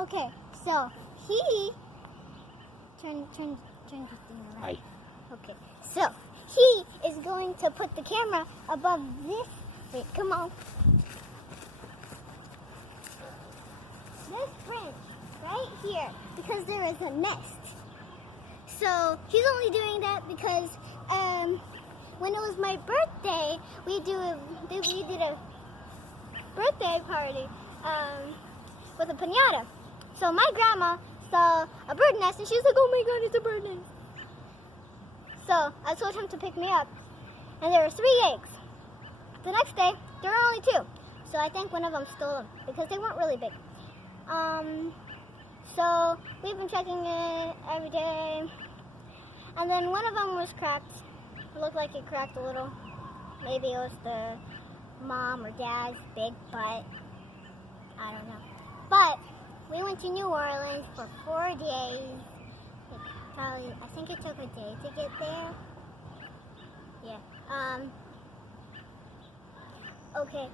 Okay, so he turn this thing around. Aye. Okay, so he is going to put the camera above this. Wait, come on. This branch right here, because there is a nest. So he's only doing that because when it was my birthday, we did a birthday party with a piñata. So my grandma saw a bird nest and she was like, "Oh my God, it's a bird nest!" So I told him to pick me up, and there were 3 eggs. The next day, there were only 2. So I think one of them stole them because they weren't really big. So we've been checking it every day, and then one of them was cracked. It looked like it cracked a little. Maybe it was the mom or dad's big butt. I don't know. But we went to New Orleans for 4 days. I think it took a day to get there. Yeah. Okay.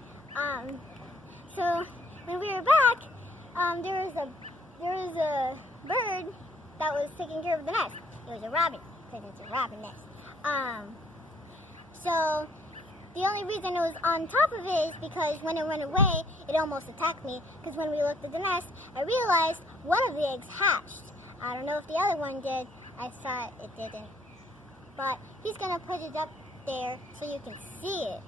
So when we were back, there was a bird that was taking care of the nest. It was a robin, because it's a robin nest. So the only reason it was on top of it is because when it went away, it almost attacked me. Because when we looked at the nest, I realized one of the eggs hatched. I don't know if the other one did. I thought it didn't. But he's going to put it up there so you can see it.